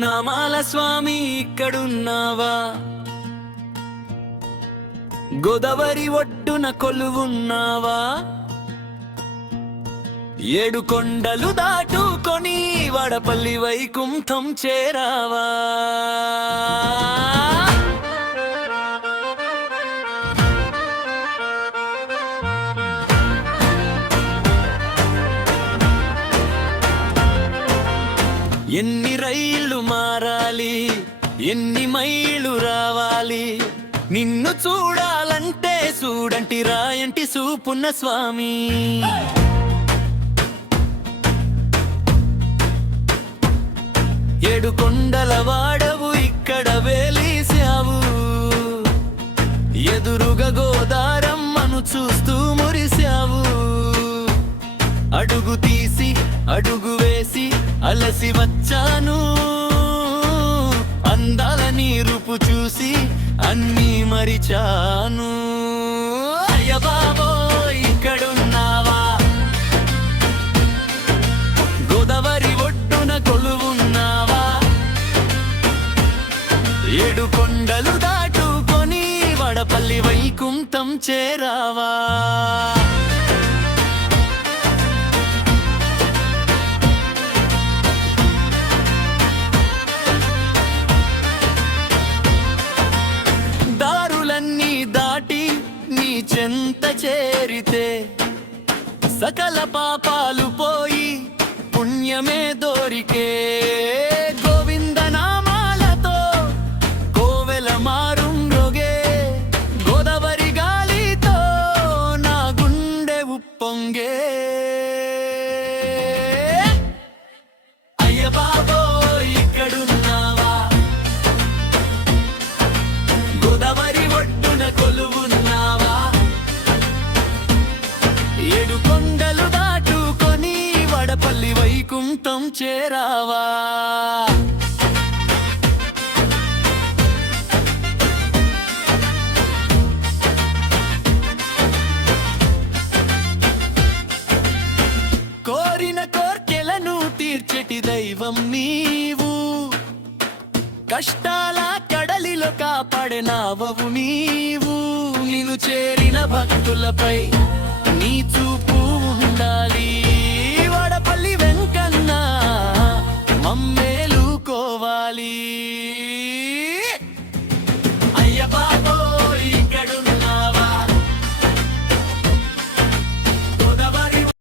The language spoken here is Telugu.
నామాల స్వామి ఇక్కడున్నావా, గోదావరి ఒడ్డున కొలువున్నావా, ఏడు కొండలు దాటుకొని వడపల్లి వైకుంఠం చేరావా. ఎన్ని రైళ్లు మారాలి, ఎన్ని మైళ్ళు రావాలి, నిన్ను చూడాలంటే చూడంటి రాయంటి సూపున్న స్వామి. ఏడు కొండల వాడవు ఇక్కడ వేలేసావు, ఎదురుగా గోదారమ్మను చూస్తూ మురిశావు. అడుగు తీసి అడుగు వేసి అలసి వచ్చాను, అందాల నీ రూపు చూసి అన్నీ మరిచాను. అయ్య బాబో ఇక్కడున్నావా, గోదావరి ఒడ్డున కొలువున్నావా, ఏడు కొండలు దాటుకొని వడపల్లి వైకుంఠం చేరావా. చెంత చేరితే సకల పాపాలు పోయి పుణ్యమే దొరికే. గోవింద నామాలతో కోవెల మారుంరోగే, గోదావరి గాలితో నా గుండె ఉప్పొంగే. అయ్య బాబో ఇక్కడున్నావా, గోదావరి ఒడ్డున కొలువున్నావా, ఏడు కొండలు దాటుకొని వడపల్లి వైకుంఠం చేరావా. కోరిన కోర్కెలను తీర్చెటి దైవం నీవు, కష్టాల కడలిలో కాపాడినావవు నీవు. నిన్ను చేరిన భక్తులపై